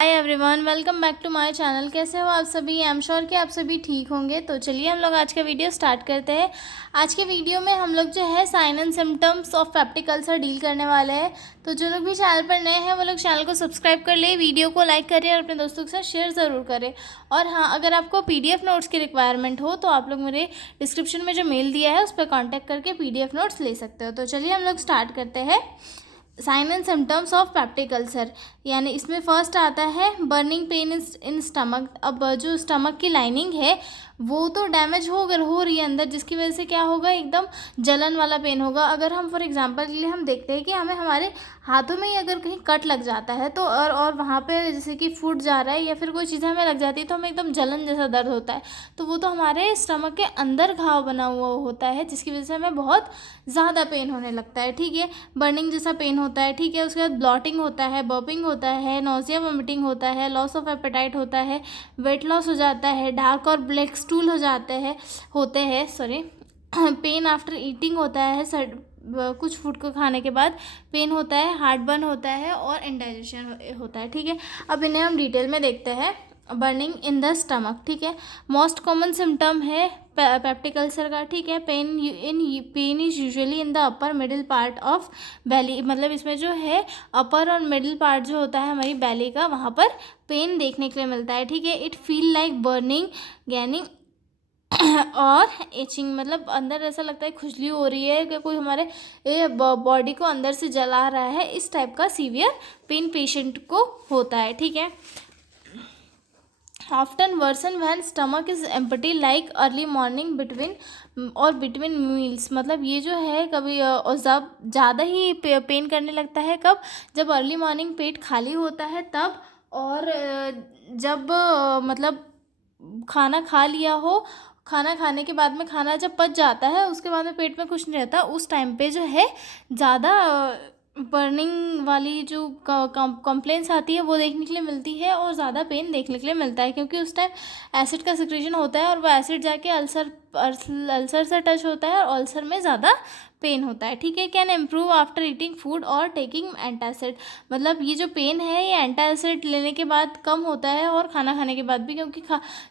Hi everyone, welcome back to my channel. कैसे हो आप सभी? आई एम श्योर कि आप सभी ठीक होंगे। तो चलिए हम लोग आज का वीडियो स्टार्ट करते हैं। आज के वीडियो में हम लोग जो है sign and symptoms of peptic ulcer deal करने वाले हैं। तो जो लोग भी चैनल पर नए हैं वो लोग चैनल को सब्सक्राइब कर ले, वीडियो को लाइक करें और अपने दोस्तों के साथ शेयर ज़रूर करें। और हाँ, अगर आपको PDF नोट्स की रिक्वायरमेंट हो तो आप लोग मेरे डिस्क्रिप्शन में जो मेल दिया है उस पर कॉन्टैक्ट करके PDF नोट्स ले सकते हो। तो चलिए हम लोग स्टार्ट करते हैं। Sign and symptoms of peptic ulcer, यानी इसमें फर्स्ट आता है बर्निंग पेन इन स्टमक। अब जो स्टमक की लाइनिंग है वो तो डैमेज हो रही है अंदर, जिसकी वजह से क्या होगा, एकदम जलन वाला पेन होगा। अगर हम फॉर एग्जांपल के लिए हम देखते हैं कि हमें हमारे हाथों में ही अगर कहीं कट लग जाता है तो और वहाँ पे जैसे कि फूट जा रहा है या फिर कोई चीज़ें हमें लग जाती है तो हमें एकदम जलन जैसा दर्द होता है, तो वो तो हमारे स्टमक के अंदर घाव बना हुआ होता है, जिसकी वजह से हमें बहुत ज़्यादा पेन होने लगता है। ठीक है, बर्निंग जैसा पेन होता है। ठीक है, उसके बाद ब्लॉटिंग होता है, बर्पिंग होता है, नोजिया वोमिटिंग होता है, लॉस ऑफ एपेटाइट होता है, वेट लॉस हो जाता है, डार्क और ब्लैक स्टूल हो जाते हैं पेन आफ्टर ईटिंग होता है, कुछ फूड को खाने के बाद पेन होता है, हार्ट बर्न होता है और इंडाइजेशन होता है। ठीक है, अब इन्हें हम डिटेल में देखते हैं। बर्निंग इन द स्टमक, ठीक है, मोस्ट कॉमन सिम्टम है पेप्टिक अल्सर का। ठीक है, pain is usually in the upper middle part of belly, मतलब इसमें जो है अपर और मिडिल पार्ट जो होता है हमारी बैली का, वहाँ पर पेन देखने के लिए मिलता है। ठीक है, इट फील लाइक बर्निंग, गैनिंग और एचिंग, मतलब अंदर ऐसा लगता है खुजली हो रही है कि कोई हमारे बॉडी को अंदर से जला रहा है। इस टाइप का सीवियर पेन पेशेंट को होता है। ठीक है, often worsen when stomach is empty like early morning between meals, मतलब ये जो है कभी जब ज़्यादा ही पेन करने लगता है, कब, जब अर्ली मॉर्निंग पेट खाली होता है तब, और जब मतलब खाना खा लिया हो, खाना खाने के बाद में खाना जब पच जाता है उसके बाद में पेट में कुछ नहीं रहता, उस टाइम पे जो है ज़्यादा बर्निंग वाली जो कंप्लेंट्स आती है वो देखने के लिए मिलती है और ज़्यादा पेन देखने के लिए मिलता है, क्योंकि उस टाइम एसिड का सिक्रेशन होता है और वो एसिड जाके अल्सर से टच होता है और अल्सर में ज़्यादा पेन होता है। ठीक है, can improve after eating food और टेकिंग एंटासिड, मतलब ये जो पेन है ये एंटासिड लेने के बाद कम होता है और खाना खाने के बाद भी, क्योंकि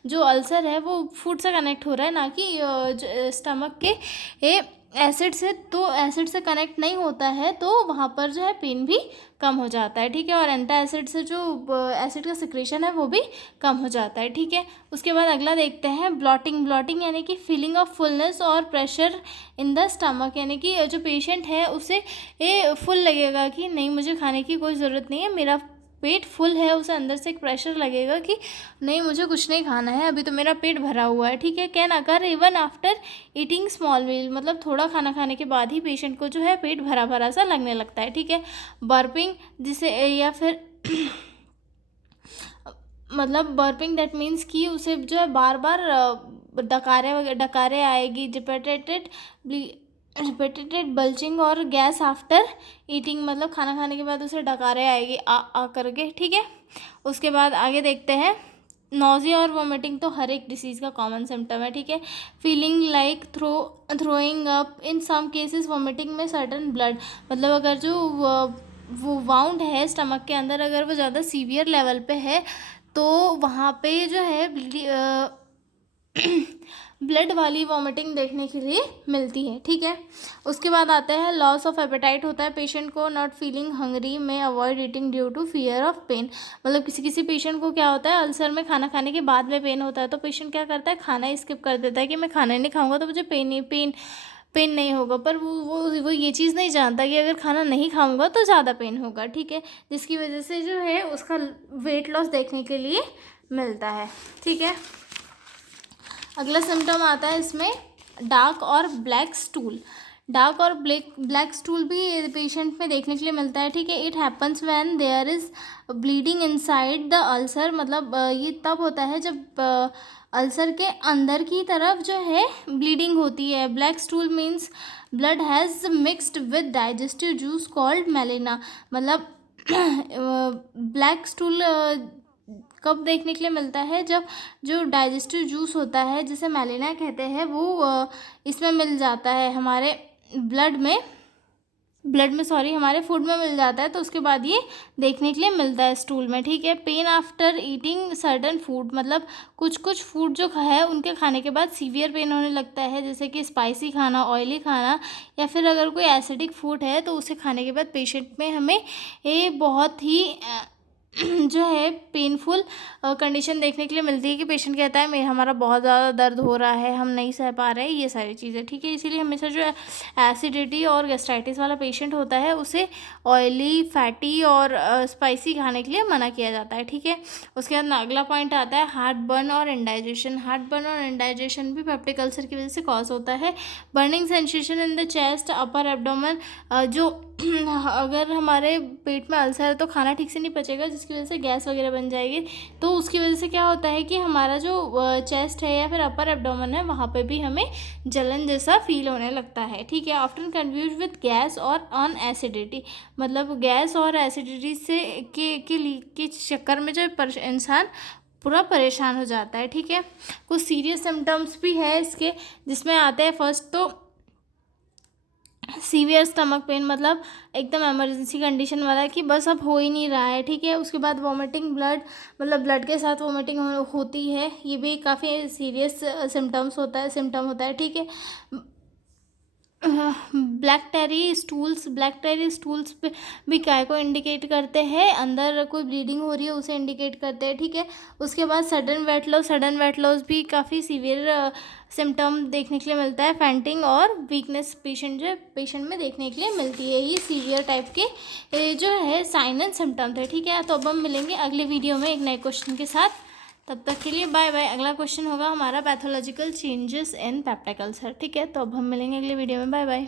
जो अल्सर है वो फूड से कनेक्ट हो रहा है, ना कि स्टमक के एसिड से। तो एसिड से कनेक्ट नहीं होता है तो वहाँ पर जो है पेन भी कम हो जाता है। ठीक है, और एंटा एसिड से जो एसिड का सिक्रेशन है वो भी कम हो जाता है। ठीक है, उसके बाद अगला देखते हैं ब्लॉटिंग यानी कि फीलिंग ऑफ फुलनेस और प्रेशर इन द स्टमक, यानी कि जो पेशेंट है उसे ये फुल लगेगा कि नहीं, मुझे खाने की कोई ज़रूरत नहीं है, मेरा पेट फुल है, उसे अंदर से एक प्रेशर लगेगा कि नहीं, मुझे कुछ नहीं खाना है, अभी तो मेरा पेट भरा हुआ है। ठीक है, can occur even after eating small meal, मतलब थोड़ा खाना खाने के बाद ही पेशेंट को जो है पेट भरा भरा सा लगने लगता है। ठीक है, बर्पिंग जिसे या फिर मतलब बर्पिंग दैट मीन्स कि उसे जो है बार बार डकारे आएगी, रिपीटेड बल्चिंग और गैस आफ्टर ईटिंग, मतलब खाना खाने के बाद उसे डकारे आएगी आ करके। ठीक है, उसके बाद आगे देखते हैं। नोजिया और वोमिटिंग तो हर एक डिसीज़ का कॉमन सिम्टम है। ठीक है, फीलिंग लाइक थ्रोइंग अप, इन सम केसेस वोमिटिंग में सर्टन ब्लड, मतलब अगर जो वो वाउंड है स्टमक के अंदर, अगर वो ज़्यादा सीवियर लेवल पे है तो वहाँ पे जो है ब्लड वाली वॉमिटिंग देखने के लिए मिलती है। ठीक है, उसके बाद आते हैं लॉस ऑफ एपेटाइट होता है पेशेंट को, नॉट फीलिंग हंग्री में avoid eating due to fear of pain, मतलब किसी पेशेंट को क्या होता है, अल्सर में खाना खाने के बाद में पेन होता है तो पेशेंट क्या करता है, खाना ही स्किप कर देता है कि मैं खाना नहीं खाऊंगा तो मुझे पेन नहीं होगा, पर वो ये चीज़ नहीं जानता कि अगर खाना नहीं खाऊंगा तो ज़्यादा पेन होगा। ठीक है, जिसकी वजह से जो है उसका वेट लॉस देखने के लिए मिलता है। ठीक है, अगला सिम्टम आता है इसमें डार्क और ब्लैक स्टूल। डार्क और ब्लैक स्टूल भी पेशेंट में देखने के लिए मिलता है। ठीक है, it happens when there is bleeding inside the ulcer, मतलब ये तब होता है जब अल्सर के अंदर की तरफ जो है ब्लीडिंग होती है। Black stool means blood has mixed with digestive juice called melaena, मतलब ब्लैक स्टूल कब देखने के लिए मिलता है, जब जो डाइजेस्टिव जूस होता है जिसे मेलिना कहते हैं वो इसमें मिल जाता है हमारे ब्लड में ब्लड में, सॉरी, हमारे फूड में मिल जाता है, तो उसके बाद ये देखने के लिए मिलता है स्टूल में, ठीक है। Pen after eating certain food, मतलब कुछ कुछ फूड जो है उनके खाने के बाद सीवियर पेन होने लगता है, जैसे कि स्पाइसी खाना, ऑयली खाना, या फिर अगर कोई एसिडिक फूड है तो उसे खाने के बाद पेशेंट में हमें ये बहुत ही जो है पेनफुल कंडीशन देखने के लिए मिलती है कि पेशेंट कहता है हमारा बहुत ज़्यादा दर्द हो रहा है, हम नहीं सह पा रहे हैं, ये सारी चीज़ें, ठीक है। इसीलिए हमेशा जो एसिडिटी और गैस्ट्राइटिस वाला पेशेंट होता है उसे ऑयली, फैटी और स्पाइसी खाने के लिए मना किया जाता है, ठीक है। उसके बाद अगला पॉइंट आता है हार्ट बर्न और इंडाइजेशन। हार्ट बर्न और इंडाइजेशन भी पेप्टिक अल्सर की वजह से कॉज होता है। Burning sensation in the chest, upper abdomen, जो अगर हमारे पेट में अल्सर है तो खाना ठीक से नहीं पचेगा, जिसकी वजह से गैस वगैरह बन जाएगी, तो उसकी वजह से क्या होता है कि हमारा जो चेस्ट है या फिर अपर एब्डोमेन है वहाँ पे भी हमें जलन जैसा फील होने लगता है, ठीक है। ऑफ्टन कन्फ्यूज विथ गैस और ऑन एसिडिटी, मतलब गैस और एसिडिटी से के चक्कर में जो इंसान पूरा परेशान हो जाता है, ठीक है। कुछ सीरियस सिम्टम्स भी है इसके, जिसमें आते हैं फर्स्ट तो सीवियर स्टमक पेन, मतलब एकदम इमरजेंसी कंडीशन वाला है कि बस अब हो ही नहीं रहा है, ठीक है। उसके बाद वॉमिटिंग ब्लड, मतलब ब्लड के साथ वॉमिटिंग होती है, ये भी काफ़ी सीरियस सिम्टम होता है, ठीक है। ब्लैक टेरी स्टूल्स पे भी काय को इंडिकेट करते हैं, अंदर कोई ब्लीडिंग हो रही है उसे इंडिकेट करते हैं, ठीक है। उसके बाद सडन वेट लॉस भी काफ़ी सीवियर सिम्टम देखने के लिए मिलता है। फैंटिंग और वीकनेस पेशेंट में देखने के लिए मिलती है, ये सीवियर टाइप के जो है साइन एंड सिम्टम थे, ठीक है। तो अब हम मिलेंगे अगले वीडियो में एक नए क्वेश्चन के साथ, तब तक के लिए बाय बाय। अगला क्वेश्चन होगा हमारा pathological changes in peptic ulcer, ठीक है। तो अब हम मिलेंगे अगले वीडियो में, बाय बाय।